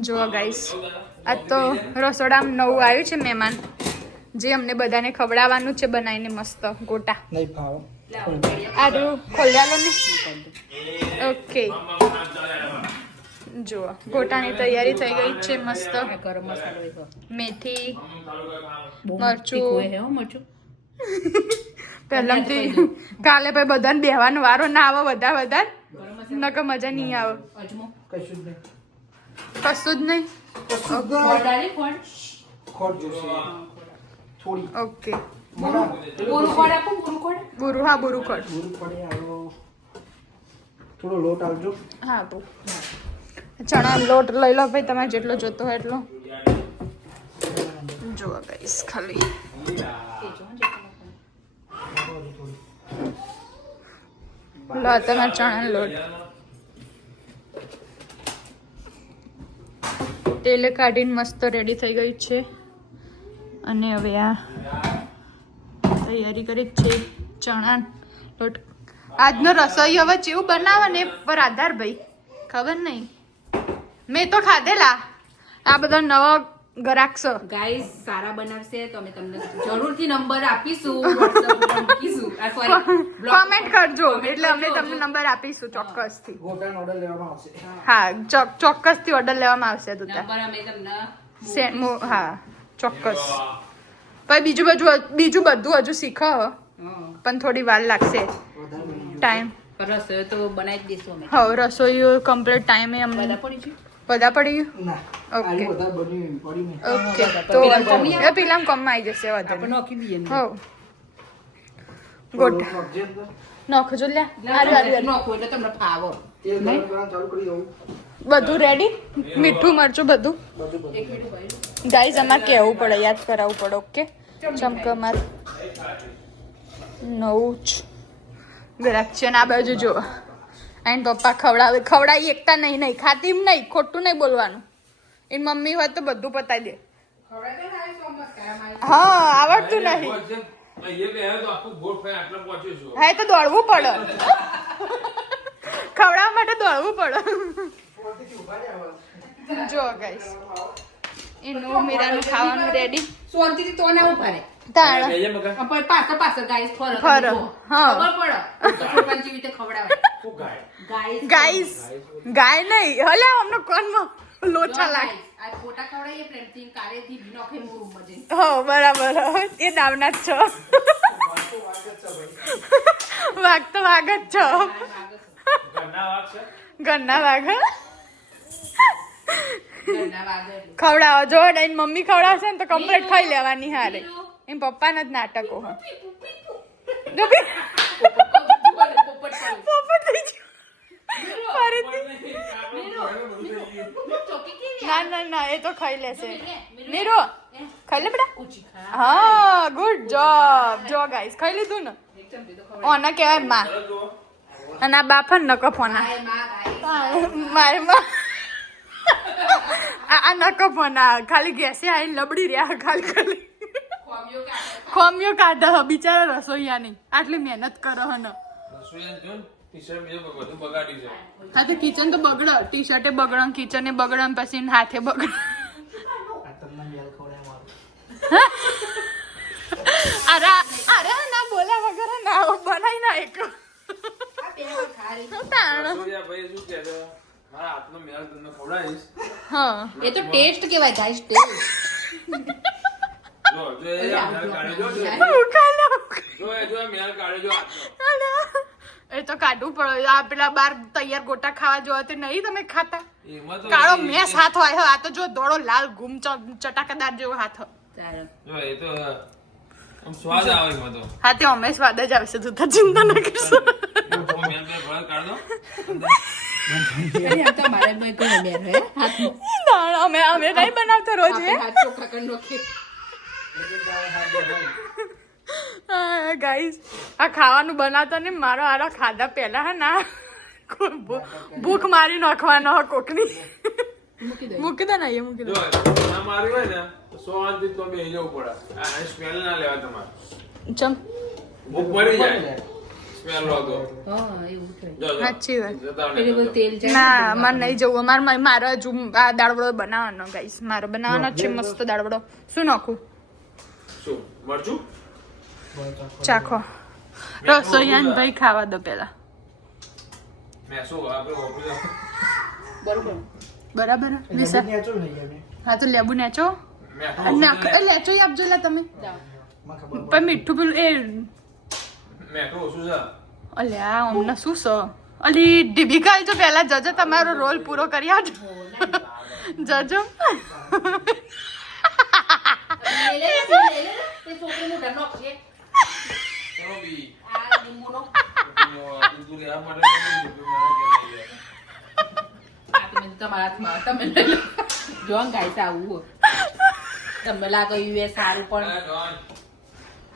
જો ગાઈસ આ તો રસોડામાં નવું આવ્યું છે મહેમાન જે અમને બધાને ખવડાવવાનું છે બનાવીને મસ્ત ગોટા નહીં ભાવ આડું ખોલ્યા ને ઓકે જો ગોટાની તૈયારી થઈ ગઈ છે મસ્ત ગરમ મસાલો મેથી મરચું મરચું પહેલાથી કાલે ભાઈ બધાને બેહવાનો વારો ના આવે બધા નકર મજા નહીં આવે અજમો કશું જ નહીં કશું જ નહીં ખોટ જોશે થોડી ઓકે પૂરું ખોડ આપો પૂરું ખોડ બુરુ ખડ પૂરું પડે આવો થોડો લોટ આવજો હા તો ચણા લોટ લઈ લો ભાઈ તમારે જેટલો જોતો હોય એટલો જોવા ગઈશ ખાલી લો તમારે ચણા લોટ તેલ કાઢીને મસ્ત રેડી થઈ ગઈ છે અને હવે આ તૈયારી કરી છે ચણા લોટ આજનો રસોઈ હવે જેવું બનાવે ને પર આધાર ભાઈ ખબર નહીં મેં તો ખાધેલા આ બધા નવા ગ્રાહક છે ગાઈસ સારા બનાવશે તો અમે તમને જરૂરથી નંબર આપીશું WhatsApp પર મૂકીશું કોમેન્ટ કરજો એટલે અમે તમને નંબર આપીશું ચોક્કસથી ગોટાનો ઓર્ડર લેવામાં આવશે હા ચોક્કસથી ઓર્ડર લેવામાં આવશે તો નંબર અમે તમને હા ચોક્કસ પછી બીજું બધું હજુ શીખો પણ થોડી વાર લાગશે ટાઈમ રસોઈ તો બનાવી જ દઈશું અમે હા રસોઈ કમ્પ્લીટ ટાઈમે અમને બધા પડી છે બધા પડી ગયું ના ઓકે આ બધા બની પડી ને ઓકે તો પેલા કમમાં આવી જશે આપણે વધારે નાખી દઈએ હો ગોટા નાખજો લ્યા નાખો એટલે તમને ફાવો તેલ ગરમ ચાલુ કરી દઉં બધું રેડી મીઠું મરચું બધું ગાઈઝ અમારે કહેવું પડે યાદ કરાવવું પડે ઓકે ચમક અમારે નવું જ ગ્રાહક છે ને આ બાજુ જો એન પપ્પા ખવડાવી એકતા નહીં ખાતી નહીં ખોટું નહીં બોલવાનું એની મમ્મી હોય તો બધું પતાવી દે હા આવડતું નહીં હા એ તો દોડવું પડે ખવડાવવા માટે દોડવું પડે જો ગાઈસ એનું મીરાનું ખાવાનું રેડી શાંતિથી તો ના ઉભા રહે તાણ પાછળ ગાઈસ ફરક ફરક, હા. ખબર પડે છોકરાની રીતે ખવડાવે ગાઈસ ગાય નહીં હલે અમને કોનમાં લોચા લાગે આ ફોટા ખવડાવીએ પ્રેમથી કારેથી નોખે મૂળ મજે હો બરાબર એ દાવના જ છો વાઘ તો વાઘ જ છો ઘરના વાઘ ખવડાવો જો એની મમ્મી ખવડાવશે ને તો કમ્પ્લીટ ખાઈ લેવાની હારે એમ પપ્પાના જ નાટકો હા પોપટ થઈ ગયું ફરીથી ના એ તો ખાઈ લેશે નીરો ખાઈ લે બેટા હા ગુડ જોબ જો ગાઈસ ખાઈ લીધું ને ઓના કહેવાય માં અને આ બાફન નકો ફોના મારે માં આ નકો ફોના ખાલી ગેસે આવીને લબડી રહ્યા ખાલી ખોમિયો કાઢે બિચારા રસોઈયા નહીં આટલી મહેનત કરે હને હા તો કિચન તો બગડે ટી શર્ટે બગડે કિચને બગડે પછી હાથે બગડે અરે ના બોલ્યા વગર ના બનાવી ના એક હા એ તો ટેસ્ટ કેવાય ગાઈસ ટેસ્ટ એ તો કાઢવું પડે આ પેલા બાર તૈયાર ગોટા ખાવા જોવા તે નહીં તમે ખાતા કાળો મેસ હાથ હોય આ તો જો ધોળો લાલ ગુમ ચટાકેદાર જેવો હાથ હા તે અમે સ્વાદ જ આવશે તું તો ચિંતા ના કરશો અમે નહીં બનાવતા રોજ ગાઈસ આ ખાવાનું બનાવતા ને મારો આરો ખાધા પહેલા હે ના ભૂખ મારી નાખવાનો કોકની મૂકી દે ને એ મૂકી દે મારી હોય ને તો 100 તો બે જવું પડે આ સ્મેલ ના લેવા તમારે ચમ ભૂખ મરી જાય પહેલો હતો. હા એવું થાય જો, જો. સાચી વાત. જતા પેલી નહીં, બધું તેલ જાય ના મારે નહીં જવું મારે હજુ આ દાળવડો બનાવવાનો ગાઈસ મારે બનાવવાનો જ છે મસ્ત દાળવડો શું નાખું શું મરચું ચાખો રસોઈયાન ભાઈ ખાવા દો પેલા મેં શું આપણે ઓપરેશન બરોબર બરાબર વિસા હા તો લેબુ નેચો લેચો આપજો લા તમે પણ મીઠું પેલું એ મેં તો ઓછું છે અલ્યા અમને શું છે અલી ડીબીકા જો પહેલા જજો તમારો રોલ પૂરો કરી આવજો જજો લે તે છોકરીનું ઘર નોખજે ચલો બી આ લીંબુનો તું કે આ માટે આ તમે તમારા હાથમાં તમે લઈ લો. જો ગાઈસ આવું તમને લાગે યુએસ સારું પણ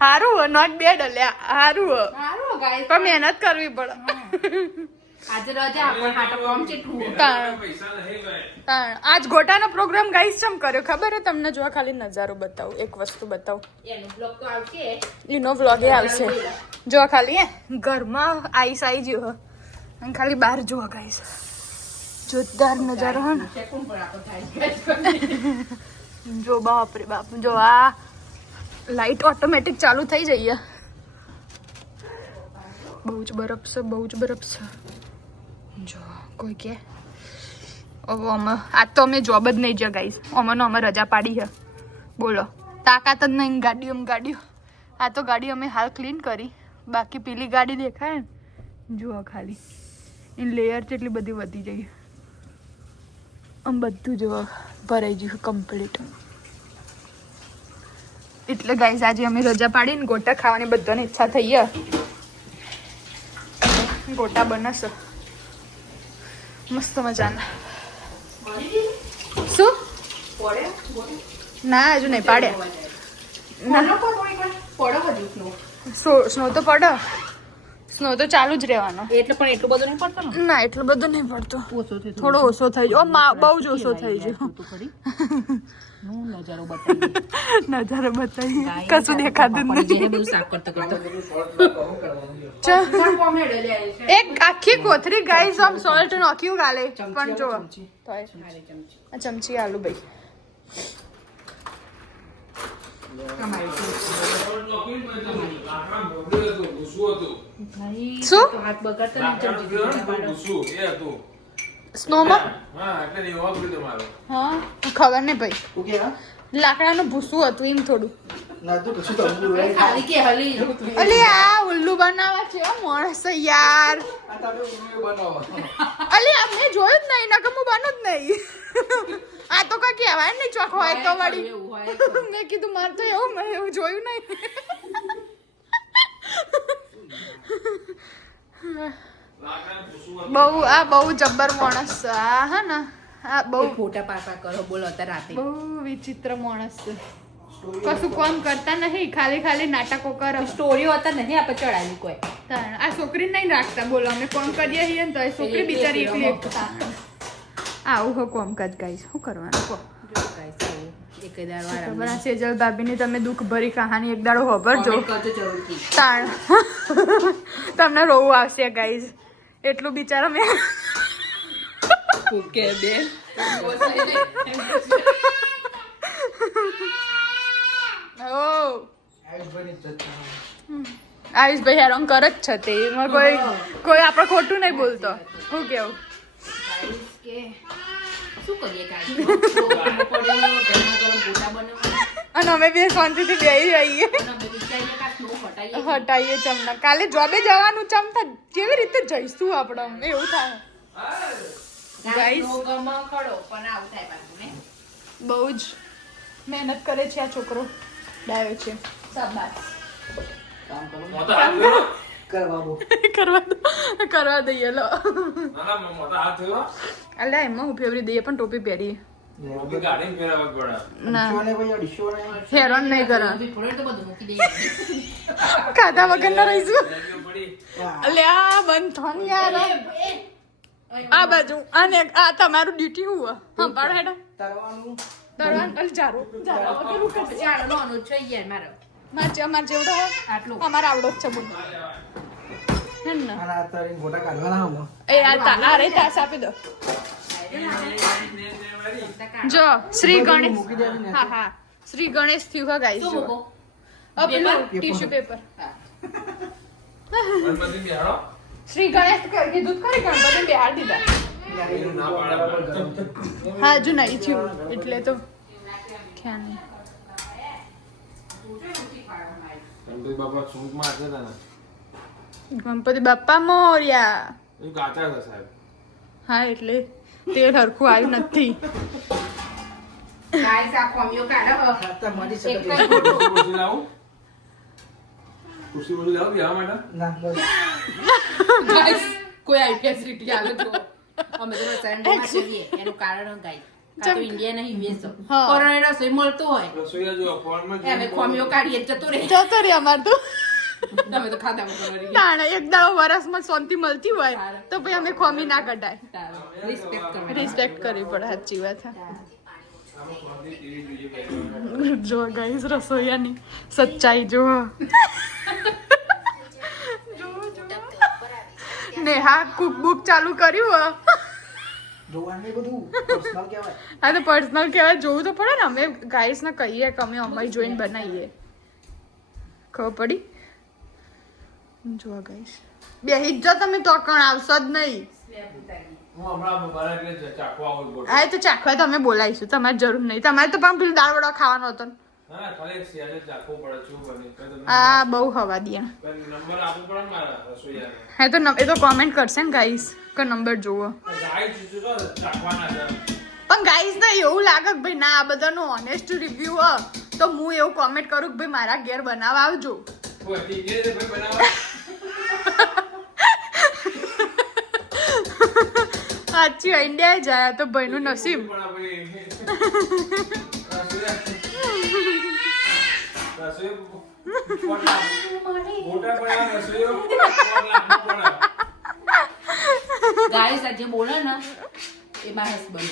હારું નોટ બેડ અલ્યા હારું સારું ગાઈસ પણ મહેનત કરવી પડે આજે રજા પણ હાટો કોમ છે ઠું પૈસા નહીં ભાઈ તાણ. આજ ગોટાનો પ્રોગ્રામ ગાઈસ ચમ કર્યો ખબર હે તમને જોવા ખાલી નજારો બતાવું એક વસ્તુ બતાવું એનો બ્લોગ તો આવશે એનો વ્લોગ એ આવશે જો ખાલી હે ઘરમાં આઈસ આવી ગયો હે અને ખાલી બહાર જુઓ ગાઈસ જોરદાર નજારો હે ને છે કોણ પણ આપો થાય જો બાપ રે બાપ જો આ લાઈટ ઓટોમેટિક ચાલુ થઈ જઈએ બહુ જ બરફ છે બહુ જ બરફ છે જો કોઈ કે હવે અમે આજ તો અમે જોબ જ નહીં જ્યાં ગાઈસ અમને અમે રજા પાડી છે બોલો તાકાત જ નહીં ગાડીઓ આ તો ગાડી અમે હાલ ક્લીન કરી બાકી પેલી ગાડી દેખાય ને જુઓ ખાલી એની લેયર જેટલી બધી વધી જઈ આમ બધું જો ભરાઈ ગયું કમ્પ્લીટ એટલે ગાઈસ આજે અમે રજા પાડીને ગોટા ખાવાની બધાની ઈચ્છા થઈ છે ગોટા બનશે મસ્ત મજાના શું ના હજુ નહીં પાડ્યા સ્નો તો પડે સ્નો તો ચાલુ જ રહેવાનો એટલે પણ એટલું બધું નહીં પડતો ને ના એટલું બધું નહીં પડતો ઓછો થયો થોડો ઓછો થઈ ગયો બહુ જ ઓછો થઈ ગયો હું નજારો બતાવી નજારો બતાવી કશું દેખાતું જ નથી બધું સાફ કરતો કરતો ચા. પણ કોમેડ લે છે એક આખી કોથરી ગાઈસ આમ સોલ્ટ નાખ્યું ગાલે પણ જો તોય આ ચમચી આલુ ભાઈ ભાઈ શું? તો હાથ બગાડતા નહીં ચમચી સ્નોમાં હા એટલે નહીં વાપર્યું તમારું હા ખબર નહીં ભાઈ લાકડાનું ભૂસું હતું એમ થોડું ખાલી કે હલી અલી આ ઉલ્લુ બનાવવા છે હો માણસ યાર અલી અમને જોયું જ નહીં નકર હું બનું જ નહીં આ તો કઈ કહેવાય નહીં ચોખ્ખો હોય તો વળી એવું હોય તો. મેં કીધું મારે તો એવું મેં એવું જોયું નહીં બહુ આ બહુ જબ્બર માણસ છે આ હે ને આ બહુ ફોટા પાપા કરો બોલો અત્યારે રાતે બહુ વિચિત્ર માણસ છે કશું કામ કરતા નહીં ખાલી ખાલી નાટકો કરો સ્ટોરીઓ અત્યારે નહીં આપણે ચડાવી કોઈ તાણ. આ છોકરી નહીં રાખતા બોલો અમે કોમ કરીએ છીએ ને તો એ છોકરી બિચારી એકલી એકલી. આવું હો કોમકાજ ગાઈસ શું કરવાનું કહો જો guys, આવું એકેદાર વાર ખબર આ સેજલ ભાભીની તમે દુઃખ ભરી કહાની એક દાડો હોભરજો comment કરજો જરૂરથી તાણ તમને રોવું આવશે ગાઈસ એટલું બિચારા મેં ઓકે બેન ઓ આયુષભાઈ હેરાન કર જ છે તે એમાં કોઈ આપણે ખોટું નહીં બોલતો શું કેવું કે શું કરીએ કાંઈ પડ્યો ગરમા ગરમ ગોટા બનાવવા અને અમે બે શાંતિથી બેસી રહીએ અને અમે વિચારીએ કાં સ્નો હટાઈએ હટાઈએ ચમના કાલે જોબે જવાનું ચમતા કેવી રીતે જઈશું આપણે એવું થાય ગાઈસ નો ગમો ખડો પણ આવું થાય પાછું ને બહુ જ મહેનત કરે છે આ છોકરો ડાયો છે શાબાશ મોટા હાથ ફેરો. કરવા દઈએ લો ના મોટા હાથ ફેરો. અલ્યા એમાં હું ફેવરી દઈએ પણ ટોપી પહેરીએ મોટી ગાડીને ફેરવવા પડે. ના હેરાન નહીં કરા થોડે તો બધું મૂકી દઈએ ખાધા વગર ના રહીશું રેડિયો પડી. અલ્યા બંધ થો ને યાર આ બાજુ અને આ તમારું ડ્યુટી હું હા પાડો હેડો તરવાનું અલ જારો જારો વગર હું કરશે ચાલો નાનો છે યાર મારો માર જેવડો હોય આટલું અમાર આવડો જ છે બોલ હે ને અને આ તારી ગોટા કાઢવાના હમો એ આ રે તાસ આપી દો જો શ્રી ગણેશ મૂકી દેવી ને હા હા શ્રી ગણેશ થયું હા ગાઈસ શું જો મૂકો? પેલું ટીશ્યુ પેપર હા. ગણપતિ બિહારો શ્રી ગણેશ કીધું જ ખરી ગણપતિ બિહાર દીધા એનું ના પાડે હા હજુ નહીં થયું એટલે તો ખ્યાલ નહીં ગણપતિ બાપા સૂંઢ માં છે ને ગણપતિ બાપ્પા મોર્યા એ કાચા છે સાહેબ હા એટલે તેલ હરખું આવ્યું નથી ગાઈસ આ કોમિયો કાઢો ખાતા મળી એક શકે કઈ ખુરશી લાવું ખુરશી બોલી લાવું બેહવા માટે ના બસ ગાઈસ કોઈ આઈપીએસ રીટી આવે તો અમે તો સેન્ડમાં છીએ એનું કારણ ગાઈસ આ તો ઇન્ડિયા નહીં યુએસ હા. કોરોના રસોઈ મળતો હોય રસોઈયા જો ફોનમાં અમે કોમિયો કાઢીએ જતો રહે જતો રે અમાર તો તમે તો ખાતા વગર તાણે એક દાડો વરસમાં શાંતિ મળતી હોય તો પછી અમે ખોમી ના કઢાય રિસ્પેક્ટ કરો રિસ્પેક્ટ કરવી પડે સાચી વાત છે જો ગાઈસ રસોઈયાની સચ્ચાઈ જો નેહા કુક બુક ચાલુ કર્યું હો જોવાનું બધું પર્સનલ કહેવાય આ તો પર્સનલ કહેવાય જોવું તો પડે ને અમે ગાઈસ ને કહીએ કે અમે અમારી જોઈને બનાવીએ ખબર પડી જો ગાઈસ બેહી જ જો તમે તો કણ આવશો જ નહીં હું હમણાં બરાબર એટલે ચાખવા આવું બોલ હા એ તો ચાખવા તો અમે બોલાવીશું તમારે જરૂર નહીં તમારે તો પણ પેલું દાળ વડા ખાવાનો હતો ને. ના ખાલી સિયાજે ચાખવું પડે શું બને તો તમને આ બહુ હવા દે નંબર આપવો પડે ને મારા રસોઈયાને હા તો એ તો કોમેન્ટ કરશે ને ગાઈસ કે નંબર જોવો ગાય ચીજો તો ચાખવાના છે પણ ગાઈસ ને એવું લાગે કે ભાઈ ના આ બધાનો ઓનેસ્ટ રિવ્યુ હ તો હું એવું કોમેન્ટ કરું કે ભાઈ મારા ઘેર બનાવવા આવજો કોઈ ઠીક છે ભાઈ બનાવો સાચી ઇન્ડિયા જાય તો ભાઈનું નસીબ પણ આપણે રસોઈ મોટા પડ્યા રસોઈઓ પડ્યા ગાઈસ આજે બોલે ને એ માણસ બને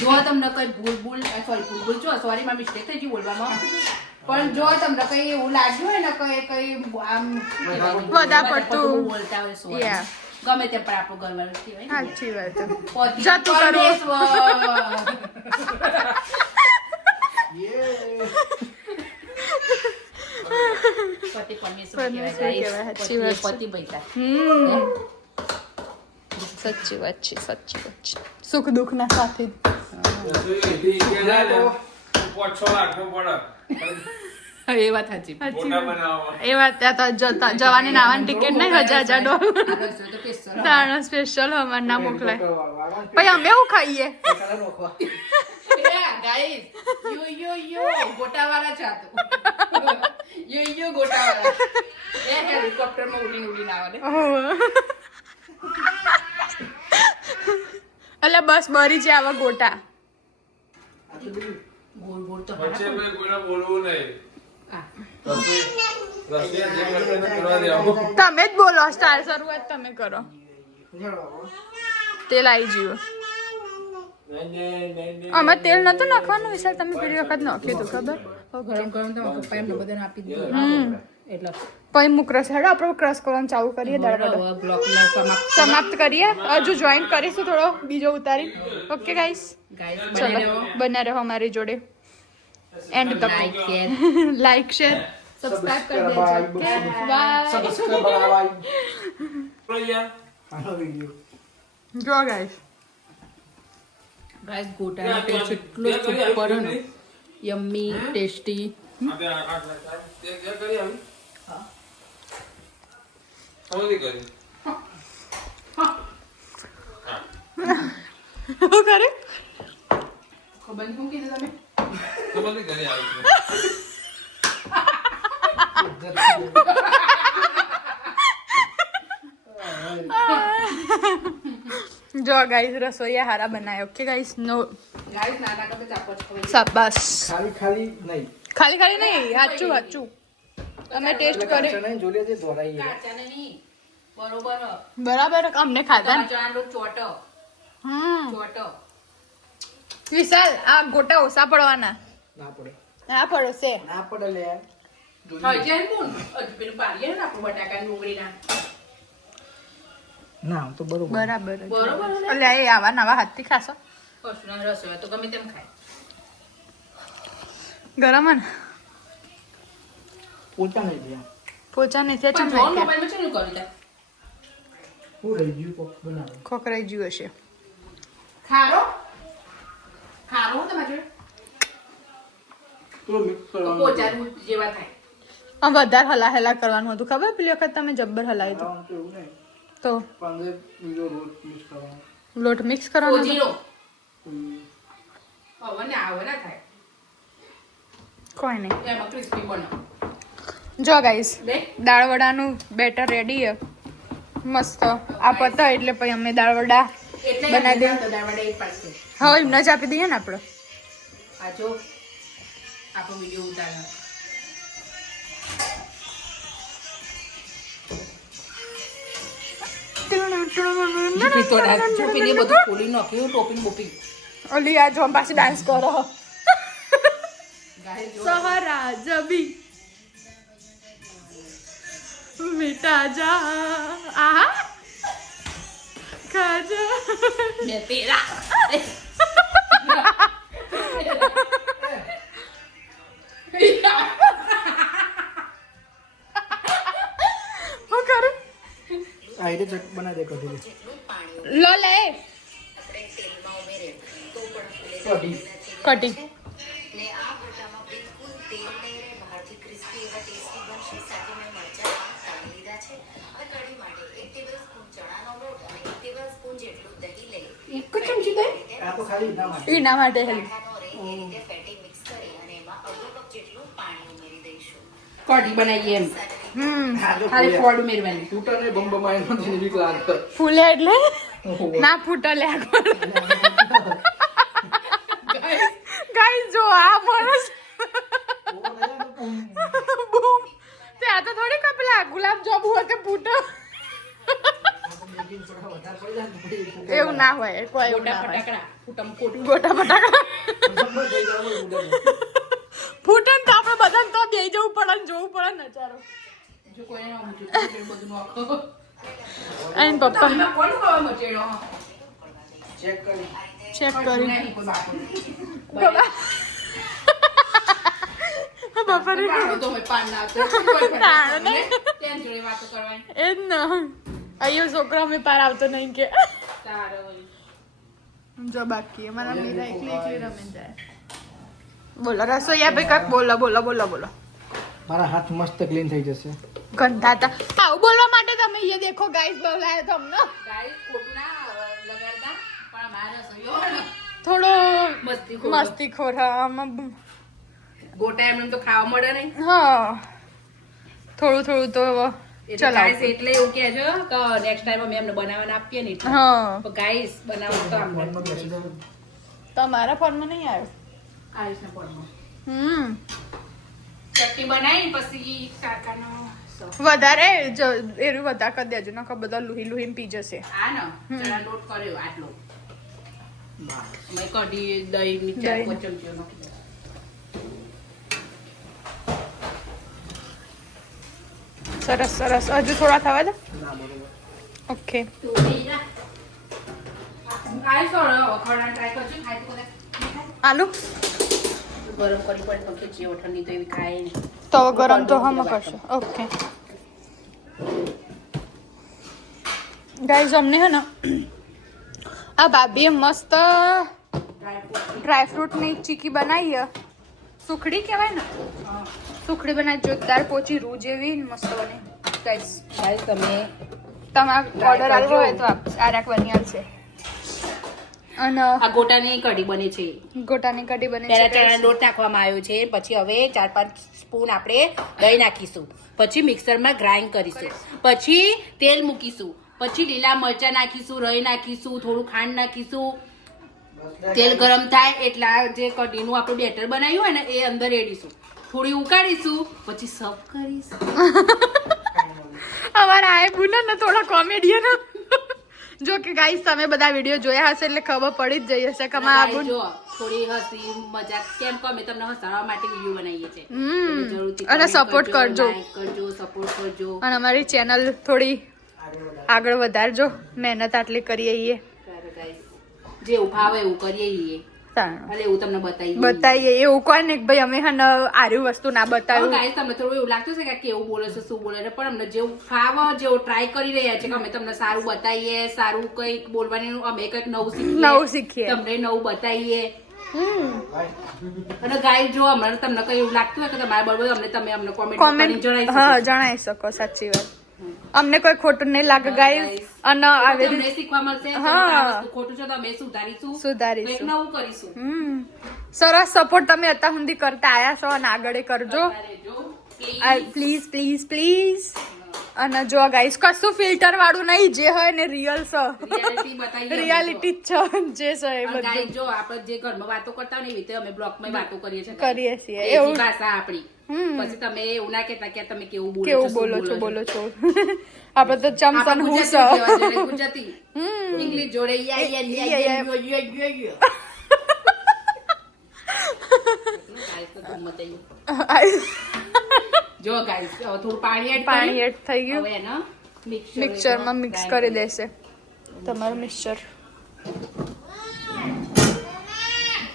જો તમને કઈ ભૂલ સોરી માં મિસ્ટેક થઈ ગઈ બોલવામાં પણ જો તમને કઈ એવું લાગ્યું હોય ને કઈ આમ વધારે પડતું બોલતા હોય સોરી Yeah. ગમે તે પણ આપણું ગરવાનું કહેવાય ને. સાચી વાત પોતે જાતું કરવું. પરમેશ્વર. પતિ પરમેશ્વર પરમેશ્વર કહેવાય, કહેવાય, guys. સાચી વાત છે. પતિ બૈતા સાચી વાત છે સુખ દુઃખ ના સાથે જ. રસોઈ એથી કે જાય ને 5-6 લાખ નો પડે એ વાત સાચી મોટા બનાવવા એ વાત ત્યાં તો જવાની નાવાની ટિકિટ નહીં $1000 આ રસોઈ તો special. તાણા સ્પેશિયલ અમાર ના મોકલાય પછી અમે એવું ખાઈએ ગાઈસ યો ગોટાવાળા છે આ તો યો ગોટાવાળા એ હેલિકોપ્ટરમાં ઉડીને આવે ને એટલે બસ બરી છે આવા ગોટા ગોળ તો વચ્ચે ભાઈ કોઈને બોલવું નહીં હા. રસોઈયા જે કરતા એને કરવા દેવાનું. તમે જ બોલો સ્ટાર શરૂઆત તમે કરો તેલ આવી ગયું આમાં તેલ નતું નાખવાનું વિશાલ તમે પેલી વખત નાખ્યું હતું ખબર ગરમ ગરમ તો પપ્પા એમને બધાને આપી દીધું એટલે પછી હું ક્રશ હેડો આપણે ક્રશ કરવાનું ચાલુ કરીએ દાળ વડા બ્લોકને સમાપ્ત સમાપ્ત કરીએ હજુ જોઈન કરીશું થોડો બીજો ઉતારી ઓકે ગાઈસ ગાઈસ ચલો બના રહો અમારી જોડે એન્ડ તક like share like share subscribe કરી દેજો બાય જો ગાઈસ ગાઈસ ગોટાનો ટેસ્ટ એટલો સુપર ને યમ્મી ટેસ્ટી આપણે આ તે કરી આવી સમજી કરી શું કરે ખબર નહીં શું કીધું તમે સમજી કરી આવી જો ગાઈસ રસોઈયા હારા બનાય ઓકે ગાઈસ નો ગાઈસ નાના કરતા ચાપો ખવાય શાબાશ ખાલી નહીં ખાલી ખાલી નહીં સાચું અમે ટેસ્ટ કરી નહીં જોડે જે દોરાઈએ કાચાને નહીં બરોબર બરાબર અમને ખાધા ને. ચણાનો ચોટો ચોટો વિશાલ આ ગોટા ઓછા પડવાના ના પડે ના પડશે ના પડે લે હા જેન કોણ પેલું પાડીએ ને આપણું બટાકા ડુંગળીના ના આમ તો બરોબર બરાબર જ. બરોબર ને? એટલે એ આવા નવા હાથથી ખાશો કશુંના રસોઈ તો ગમે તેમ ખાય. ગરમ હે ને પોતા નહીં ગયા પોચા નથી પણ ચમ જોન નાખ્યા મોબાઈલમાં છે ને કર્યું ત્યાં. હું રહી ગયું કોક બનાવે ખોખરાઈ ગયું હશે ખારો ખારો હું તમારે જોડે? થોડું મિક્સ તો કરવાનું પોચારું જેવા થાય. આમ વધારે હલા કરવાનું હતું ખબર પેલી વખત તમે જબ્બર હલાવી હતું ખાવાનું તો એવું નહીં તો 15 બીજો રોજ મિક્સ કરવાનો લોટ મિક્સ કરવાનો હતો? પોજીરો. હમ. હવે ને આવો ના થાય. કોઈ નહીં એમાં ક્રિસ્પી બનો. જો ગાઈસ બે દાળ વડાનું બેટર રેડી છે મસ્ત આ પતા એટલે પછી અમે દાળ વડા એટલે બનાવી દે. તો દાળ વડા એક પાડશે. હવે એમને જ આપી દઈએ ને આપણે આ જો આપણો વિડીયો ઉતારો. પેલી બધું ખોલી નાખ્યું ટોપિંગ બોપિંગ. ઓલી આ જો પાછી ડાન્સ કરો ગાય જો સહારા જબી મીઠા જા આહા ખાજા બે તેરા. હું કરું આ રીતે ચટ બનાવી દે કઢી લો લે કઢી કટી ને આ ગોટામાં બિલકુલ તેલ નહીં રહે, બહારથી ક્રિસ્પી એવા ટેસ્ટી બનશે. સાથે મેં મરચાં પણ સાળી લીધા છે. હવે કઢી માટે 1 ટેબલસ્પૂન ચણાનો લોટ અને 1 ટેબલસ્પૂન જેટલું દહીં લઈ એક જ ચમચી દહીં? આ તો ખાલી ના માટે એના માટે હેલ્પ કાંઠાનો રહે એ રીતે ફેટી મિક્સ કરી અને એમાં અડધો કપ જેટલું પાણી ઉમેરી દઈશું. કઢી બનાવીએ એમ આ જો ખાલી ફોડ ઉમેરવાની. તૂટા ને બમ બમાઈ નથી બીક લાગે ફૂલે એટલે ના ફૂટે લે ગાઈસ જો આ માણસ બૂમ તે આ તો થોડી કપલા ગુલાબ જાંબુ હોય કે ફૂટે એવું ના હોય કોઈ એવું ગોટા ના હોય ફટાકડા ફૂટમ ફૂટ. ગોટા બટાકા ફૂટે ને તો આપણે બધાને તો બે જવું પડે ને જોવું પડે ને નજારો જો કોઈને આમ જોતું બધું નાખો. અહીં પપ્પા તમે કોનું ખાવા મચેડો? ચેક કરી ચેક કશું કરી નહીં, કોઈ બાકી નહીં. બપોરે બાળકો તો મેં પાન ના આપે. કોઈ ફરક તાણ નહીં. નહીં. તેની જોડે વાતો કરવાની. એ જ ને અહીંયા છોકરા અમે પાર આવતો નહીં કે તારે વળી. જો બાકી અમારા મીરા એકલી એકલી રમે જાય બોલો રસોઈયા ભાઈ કાંક બોલો બોલો બોલો બોલો મારા હાથ મસ્ત ક્લીન થઈ જશે ગંદા હતા આવું બોલવા માટે તમે એ દેખો ગાઈસ બોલાયો તમને ગાઈસ ખોટું ના લગાડતા, પણ મારા રસોઈયો હોય ને, થોડો મસ્તીખોર. મસ્તીખોર હા આમાં ગોટા એમને તો ખાવા મળે નહીં. હા થોડું થોડું તો એટલે ચલાવો guys એટલે એવું કહેજો કે નેક્સ્ટ ટાઈમ અમે એમને બનાવવાના આપીએ ને એટલે. હા તો ગાઈસ બનાવવા તો આપણે ફોનમાં બેસી જાઓ. તમારા ફોનમાં નહીં આવ્યો આયુષના પોળમાં. ચટણી બનાવી પછી કાકાનો શોખ. વધારે એરું વધારે કરી દેજો નકર બધા લુહી લુહી પી જશે આ ને ચણા લોટ કર્યો આટલો. મેં કઢી દહીં ની દહીં. 4-5 ચમચીઓ નાખી દીધા. સરસ સરસ હજુ થોડા થવા દે ના બરોબર ઓકે તો બીજા આયુષ વખોડા ટ્રાય કરજો. ખાય તો કદાચ નહીં ખાય. આલુ ગરમ કરી પડે તો ખીચડી ઠંડી તો એવી ખાય નહીં. તો ગરમ તો હમ કરશે ઓકે ગાઈઝ અમને હે ને આ ભાભીએ મસ્ત ડ્રાયફ્રૂટની ચીકી બનાવી છે સુખડી કહેવાય ને સુખડી બનાવી જોરદાર પોચી રૂ જેવી ને મસ્ત બની ગાઈઝ ગાઈસ તમે તમારે ઓર્ડર આવ્યો હોય તો આ રાખ બની આવશે અને આ ગોટાની કઢી બને છે. ગોટાની કઢી બની પહેલા છે ચણા લોટ નાખવામાં આવ્યો છે, પછી હવે 4-5 સ્પૂન આપણે દહીં નાખીશું, પછી મિક્સરમાં ગ્રાઇન્ડ કરીશું, પછી તેલ મૂકીશું, પછી લીલા મરચાં નાખીશું, રાઈ નાખીશું, થોડું ખાંડ નાખીશું. તેલ ગરમ થાય એટલે આ જે કઢીનું આપણું બેટર બનાવ્યું હોય ને એ અંદર રેડીશું, થોડી ઉકાળીશું, પછી સર્વ કરીશું. અમારા આ બુના ને થોડા કોમેડિયન જો કે ગાઈસ તમે બધા વિડીયો જોયા હશે એટલે ખબર પડી જ જઈ હશે કે અમારા આ બુન જો થોડી હસી મજાક કેમ કે અમે તમને હસાવવા માટે વિડીયો બનાવીએ છીએ. હમ. જરૂરથી અને comment support કરજો. like કરજો, સપોર્ટ કરજો. અને અમારી ચેનલ થોડી આગળ વધારજો. મહેનત આટલી કરીએ છીએ. જેવું ફાવે એવું કરીએ છીએ. અને એવું તમને બતાવીએ એવું કોઈ ને ભાઈ અમે હન આરી વસ્તુ ના બતાવ્યું. ગાઈસ તમને થોડું એવું લાગતું છે કે કેવું બોલે છે શું બોલે છે, પણ અમને જેવું ફાવે જેવું ટ્રાય કરી રહ્યા છે કે અમે તમને સારું બતાવીએ, સારું કંઈક બોલવાની અમે કંઈક નવું શીખીએ, તમને નવું બતાવીએ. અને ગાઈસ જો અમને તમને કઈ એવું લાગતું હોય કે તમારા બરોબર તમે અમને કોમેન્ટ જણાવી શકો. સાચી વાત. અમને કોઈ ખોટું નહીં લાગે ગાઈસ. અને આવી રીતે શીખવા મળશે. ખોટું છે તો અમે સુધારીશું, નવું કરીશું. સરસ સપોર્ટ તમે અત્યાર સુધી કરતા આયા છો અને આગળ કરજો પ્લીઝ પ્લીઝ પ્લીઝ. અને જો ગાઈસ કશું ફિલ્ટર વાળું નહીં, જે હોય ને રિયલ છે, રિયાલિટી જ છે જે છે એ બધું. જો આપણે જે ઘરમાં વાતો કરતા હોય ને એવી રીતે અમે બ્લોગમાં વાતો કરીએ છીએ એવું ભાષા આપણી. પછી તમે એવું ના કહેતા કે તમે કેવું બોલો છો. આપણે તો ચમસન હું છે ગુજરાતી ઇંગ્લિશ જોડે જો ગાઈસ થોડું પાણી એડ થઈ ગયું. મિક્સચરમાં મિક્સ કરી દેશે તમારું મિક્સચર.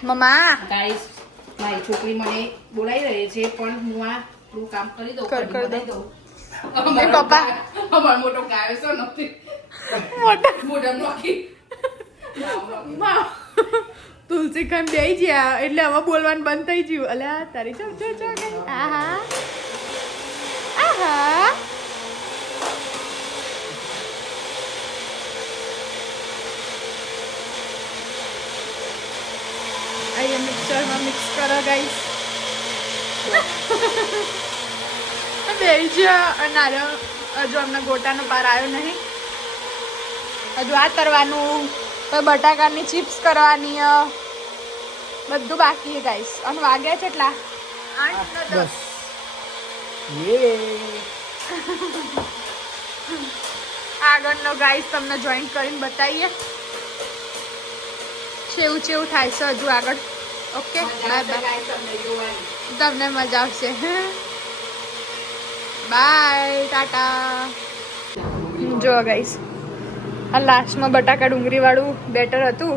મમ્મા ગાઈસ મારી છોકરી મને બોલાવી રહી છે પણ હું આ થોડું કામ કરી દઉં. પપ્પા અમારો મોટો ગાયો છે નથી મોઢા નોખી તુલસી ખાઈ બેસી ગયા એટલે હવે બોલવાનું બંધ થઈ ગયું. અલ્યા તારી ચમ જો આહા આહા. અહીંયા મિક્સરમાં મિક્સ કરો ગાઈસ. બેસી ગયા અને હજુ અમને ગોટાનો પાર આવ્યો નહીં. હજુ આ કરવાનું, બટાકાની ચિપ્સ કરવાની, બધું બાકી છે ગાઈસ. અને વાગ્યા છે એટલા 8 ને 10. આગળનો ગાઈસ તમને જોઈન્ટ કરીને બતાવીએ કેવું થાય છે હજુ આગળ. Okay bye bye. તમને મજા આવશે. બાય ટાટા. જો ગાઈસ આ લાસ્ટમાં બટાકા ડુંગળી વાળું બેટર હતું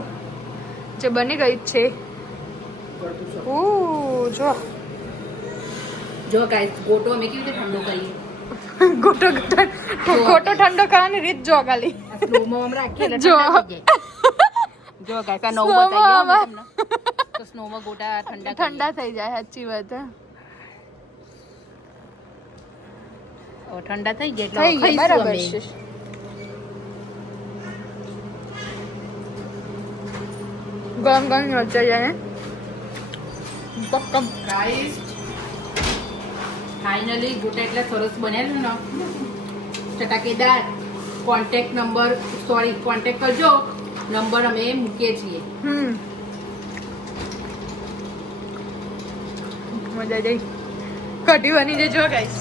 જે બની ગયું છે. જો ગાઈસ ગોટો અમે કેવી રીતે ઠંડો કરીએ. ગોટો ઠંડો કરવાની રીત જો ખાલી સ્લોમાં રાખીએ જો ગાઈસ આ નવું બતાવ્યું તમને તો સ્નોમાં ગોટા ઠંડા થઈ જાય. સાચી વાત. ઠંડા થઈ ગયા એટલે બરાબર છે. ગરમ ગરમ મરચાઈ જાય પક્કમ. ગાઈસ ફાઇનલી ગોટા એટલા સરસ બન્યા છે ને ચટાકેદાર. કોન્ટેક્ટ કરજો, નંબર અમે મૂકીએ છીએ. મજા જઈ. કઢી બની જજો ગાઈસ.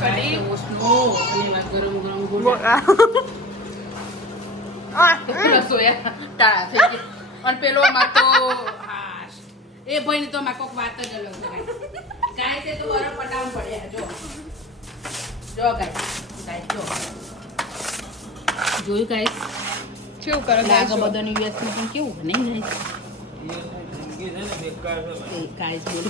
કઢી સ્નો અને ગરમ ગોટા રસોયા તાળા થઈ ગયા. અને પેલો માં તો એ ભાઈ ની તો માં કોક વાત જ અલગ છે. ગાય તે તો બરફ પટાવવા પડ્યા. જો ગાય જોયું ગાય કેવું કરો લાગે બધાની વ્યસ્ત પણ કેવું નહીં ગાય બોલ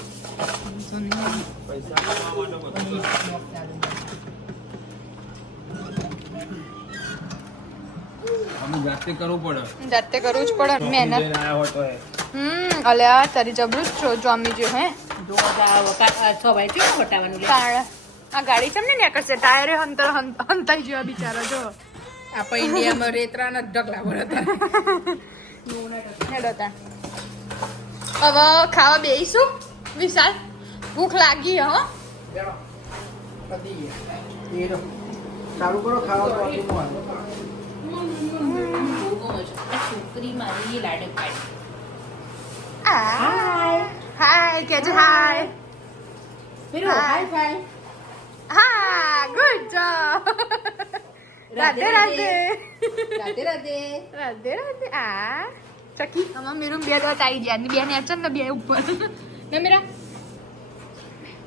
જાતે કરવું જ પડે મહેનત. અલ્યા તારી જબરું જ છો જોમી જો હે આ ગાડી તમને ને કરશે ટાયરે હંતાઈ જેવા બિચારા. જો આપણે ઇન્ડિયામાં રેતરાના ઢગલા ભરતા હેડતા. હવે ખાવા બેસીશું. વિશાલ ભૂખ લાગી હો. ચાલુ કરો ખાવા. છોકરી મારી લાડક પાડી. હાય કેજો હાય. હાય હા ગુડ જોબ. રાધે રાધે રાધે રાધે રાધે રાધે. આ ચકી આમાં મેરું બે દોત આવી ગયા. બે ને અચન ને બે ઉપર ને મેરા.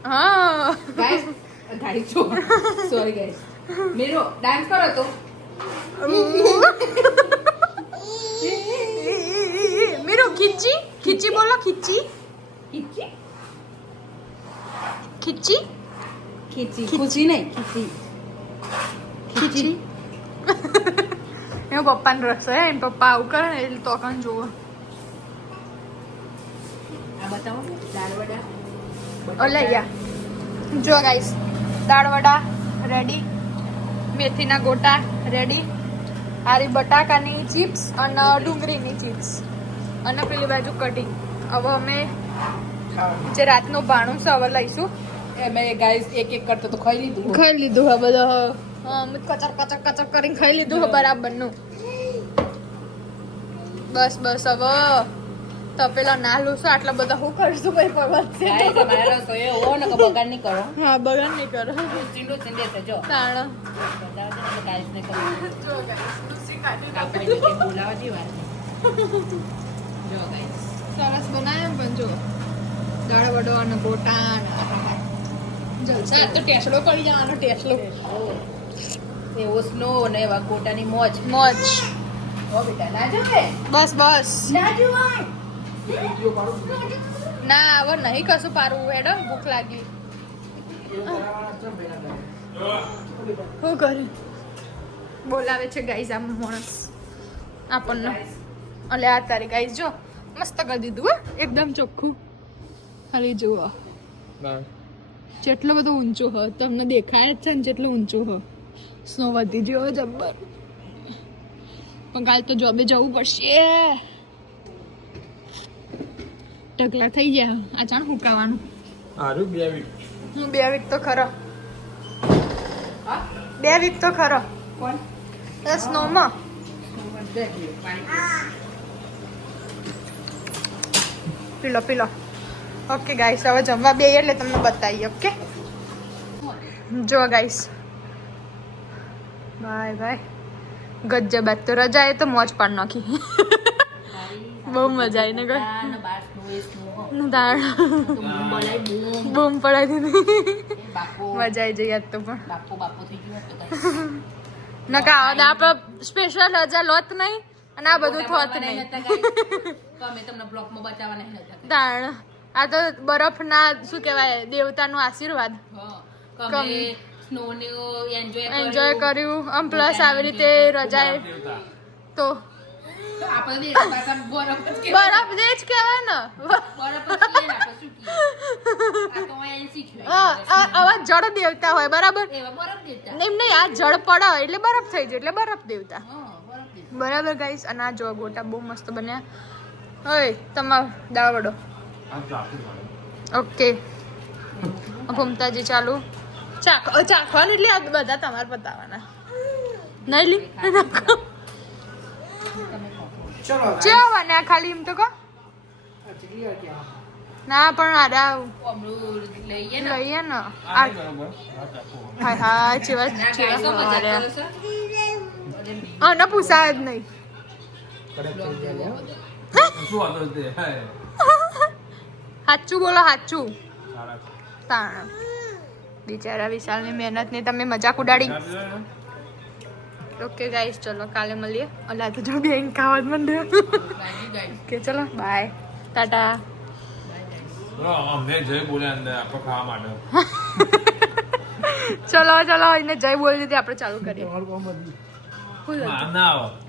હા ગાઈસ ગાડી જો સોરી ગાઈસ મેરો ડાન્સ કરો તો મીરુ ખીચી ખીચી બોલો ખીચી ખીચી ખીચી ખીચી ખુશી નહીં ખીચી ખીચી એનો પપ્પાનો રસ હે એમ પપ્પા આવું કરે ને એટલે તો કણ જોવો આ બતાવો દાળ વડા ઓલૈયા જો ગાઈસ દાળ વડા રેડી મેથીના ગોટા રેડી આરી બટાકાની ચિપ્સ અને ડુંગળીની ચિપ્સ અને પેલી બાજુ કઢી હવે અમે જે રાતનું ભાણું છે હવે લઈશું મેં ગાઈસ એક એક કરતો તો ખાઈ લીધું ખાઈ લીધું હવે બધો અમે કચર કચર કચર કરીને ખાઈ લીધું હવે બરાબરનું બસ બસ હવે તપેલા ના લૂસો આટલા બધા હું કરશું ભાઈ પર્વત છે ગાઈસ તમારા રસોઈ હો ને કે બગાડ નહીં કરો હા બગાડ નહીં કરો ચીંડો ચીંડે છે જો તાણ ગાઈસ ને કરો જો ગાઈસ લુસી કાઢી આપણે જે બોલાવા જેવા જો ગાઈસ સરસ બનાવ્યો પણ જો દાળ વડો અને ગોટા જલસા તો ટેસડો કરી જવાનો ટેસડો એવો સ્નો ને એવા ગોટાની મોજ મોજ હો બેટા ના જોવે બસ બસ ના જોવાય ના હવે નહીં કશું પારવું હેડો ભૂખ લાગી શું કર્યું બોલાવે છે ગાઈસ આમ માણસ આપણને અલે આ તારી ગાઈસ જો મસ્ત કરી દીધું હો એકદમ ચોખ્ખું ખાલી જુઓ જેટલો બધો ઊંચો હ તમને દેખાય જ છે ને જેટલો ઊંચો હ સ્નો વધી ગયો જબ્બર પણ કાલ તો જોબે જવું પડશે ઢગલા થઈ ગયા આ ચાણ હુકાવાનું આરું 2 વીક હું 2 વીક તો ખરો 2 વીક તો ખરો કોણ એ સ્નોમાં પીલો પીલો ઓકે ગાઈસ હવે જમવા બે એટલે તમને બતાવીએ ઓકે જો ગાઈસ બાય બાય ગજ્જબ આજ તો રજા એ તો મોજ પાડ નાખી બહુ મજા આવી ને ગઈ દાળ બૂમ પડાવી દીધી મજા આવી જઈ આજ તો પણ બાપો બાપો થઈ ગયો તો નકા આવા આપણે સ્પેશિયલ રજા લોત નહીં અને આ બધું થોત નહીં તો અમે તમને બ્લોકમાં બચાવવા નહીં નતા દાળ આ તો બરફના શું કહેવાય દેવતાનો આશીર્વાદ કમે સ્નો ને એન્જોય કર્યું આમ પ્લસ આવી રીતે રજાએ તો આપણે દેશ પાછા બરફ જ કે બરફ જે જ કહેવાય ને બરફ જ કે આપણે શું કીએ આ તો અહીં શીખ્યું આવા જળ દેવતા હોય બરાબર એવા બરફ દેતા એમ નહીં આ જળ પડે એટલે બરફ થઈ જાય એટલે બરફ દેવતા હા બરફ દેતા બરાબર ગાઈસ અને આ જો ગોટા બહુ મસ્ત બન્યા હોય તમારો દાળ વડો ઓકે ભૂમતાજી ચાલુ ચાખવાનું એટલે આ બધા તમારે બતાવવાના નહીં લી ચલો ચેવા બન્યા ખાલી એમ તો કહો ના પણ આડા અમરૂદ લઈએ ને લઈએ ને આ બરોબર હાય હાય ચેવા ના ગાઈસ મજા ચેવા કરે છે અને પૂછાય જ નહીં શું હતો તે હાય સાચું બોલો સાચું સારા તાણ બિચારા વિશાલની મહેનતની તમે મજાક ઉડાડી ઓકે ગાઈસ ચલો કાલે મળીએ અલા તો જો બેન ખાવા જ મંડે ઓકે ચલો બાય ટાટા અમને જય બોલ્યા અંદર આપણે ખાવા માટે ચલો ચલો એને જય બોલી દીધી આપણે ચાલુ કરીએ તમારું કામ બધું શું હતું? ના આવે